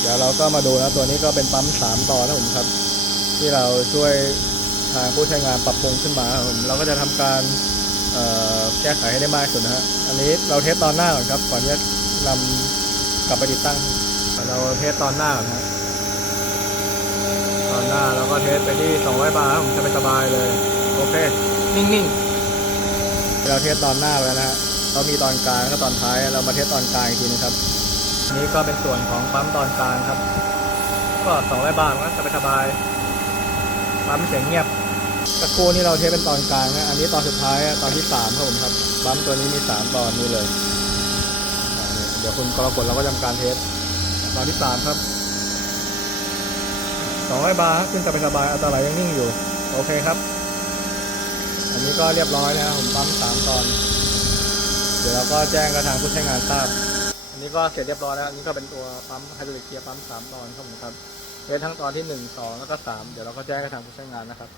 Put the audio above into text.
เดี๋ยวเราก็มาดูนะตัวนี้ก็เป็นปั๊มสามต่อนะผมครับ ที่เราช่วยทางผู้ใช้งานปรับปรุงขึ้นมาผมเราก็จะทำการแก้ไขให้ได้มากที่สุดนะฮะอันนี้เราเทสตอนหน้าก่อนครับก่อนที่จะนำกลับไปติดตั้ง เราเทสตอนหน้าก่อนฮะตอนหน้าเราก็เทสไปที่200บาร์ผมจะไปสบายเลยโอเค นิ่งๆเราเทสตอนหน้าแล้วนะฮะเรามีตอนกลางแล้วก็ตอนท้ายเรามาเทสตอนกลางอีกทีนะครับ นนี้ก็เป็นส่วนของปั๊มตอนกลางครับ ก็200บาทก็สบายๆปั๊มเสียงเงียบสักครู่นี้เราเทสเป็นตอนกลางนะอันนี้ตอนสุดท้ายตอนที่สามครับผมครับปั๊มตัวนี้มีสามตอนนี้เลย เดี๋ยวคุณกรกฎเราก็ทำการเทสตอนที่สามครับ200บาทขึ้นสบายๆอัตรายังนิ่งอยู่ โอเคครับ อันนี้ก็เรียบร้อยนะครับผมปั๊มสามตอน เดี๋ยวเราก็แจ้งกับทางผู้ใช้งานทราบ นนี้ก็เสร็จเรียบร้อยแล้วอันนี้ก็เป็นตัวปั๊มไฮดรอลิกเกียร์ปั๊มสามตอนครับผมครับเทสทั้งตอนที่หนึ่งสองแล้วก็สามเดี๋ยวเราก็แจ้งกับทางผู้ใช้งานนะครับ